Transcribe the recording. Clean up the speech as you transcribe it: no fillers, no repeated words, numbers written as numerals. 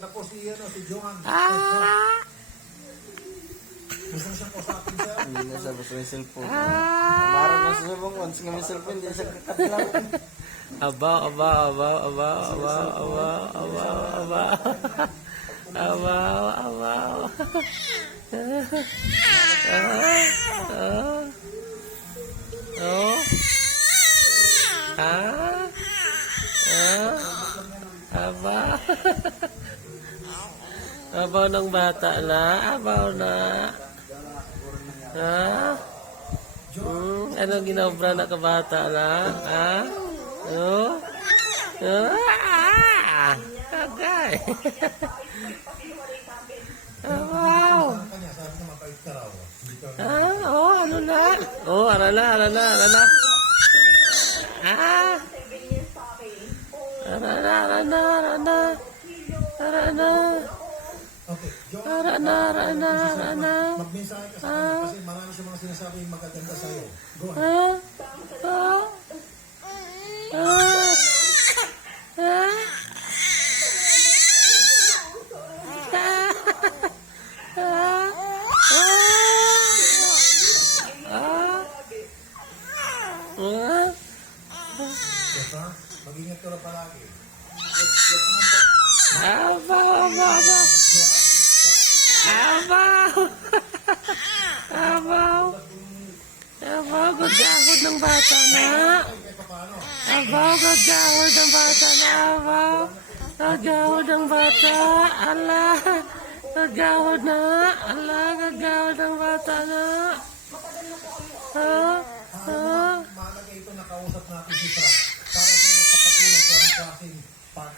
Tapos si Johan. Ah! Gusto mo siyang kausapin siya? Hindi na siya basta may cellphone. Umarap na sa cellphone. Once nga may cellphone, hindi siya kakatlaw. Aba, aba, aba, aba, aba, aba, aba, aba. Aba, aba. Oh. Aba. Abaw ng bata na. Abaw na. Anong ginobra na kabata na? Oh? Agay. Wow. Ano na? Ara na. Ara na. Okay, Ara Johan. na. Magmensahe ka sa kanya kasi marami siya mga sinasabing magaganda sa'yo. Go ahead. Mag-ingat ka lang palagi. Gagahod ng bata na. Gagahod ng bata na. Gagahod ng bata. Ala. Gagahod na. Ala. Gagahod ng bata na. Mahalaga ito nakausap natin si Frank para sa magpapatunay kung anong klaseng part